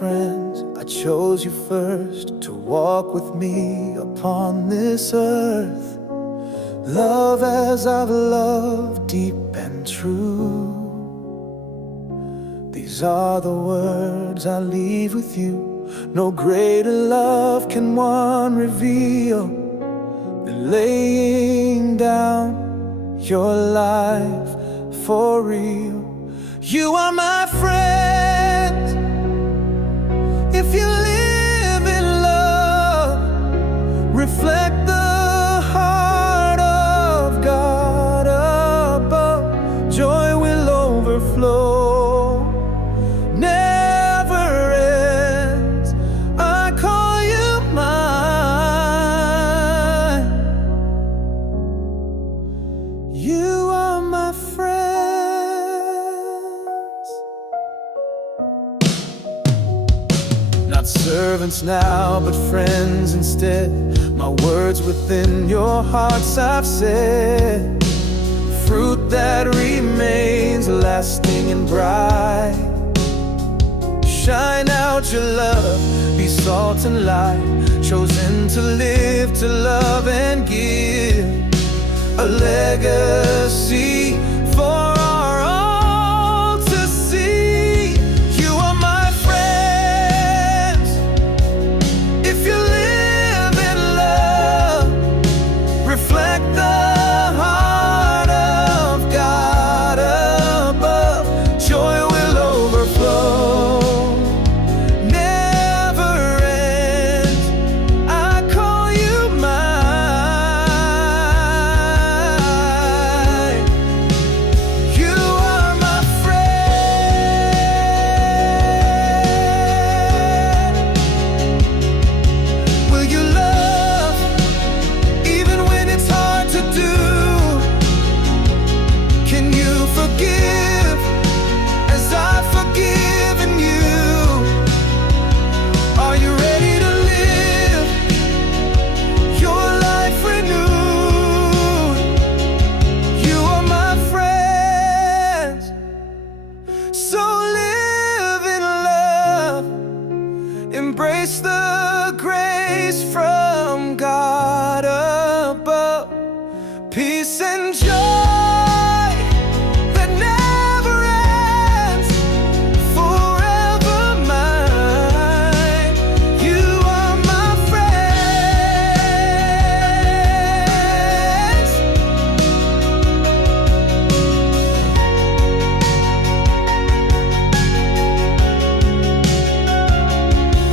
friends, I chose you first to walk with me upon this earth. Love as I've loved, deep and true. These are the words I leave with you. No greater love can one reveal than laying down your life for real. You are my friend. If you live in love, reflect the heart of God above. Joy will overflow, never ends. I call you mine. You are my friend. Not servants now, but friends instead. My words within your hearts I've said. Fruit that remains lasting and bright. Shine out your love, be salt and light. Chosen to live, to love and give. A legacy for our all to see. You are my friends. If you live in love, reflect the heart of God above. Joy will overflow, never ends. I call you mine. You are my friend. Will you love even when it's hard to do? Can you forgive as I've forgiven you? Are you ready to live your life renewed? You are my friends. So live in love, embrace the grace from God above. Peace and joy that never ends, forever mine. You are my friends.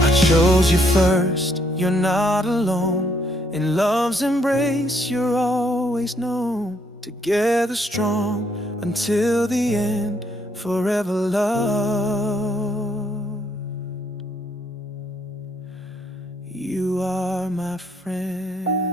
I chose you first, you're not alone. In love's embrace, you're always known. Together strong until the end, forever loved. You are my friend.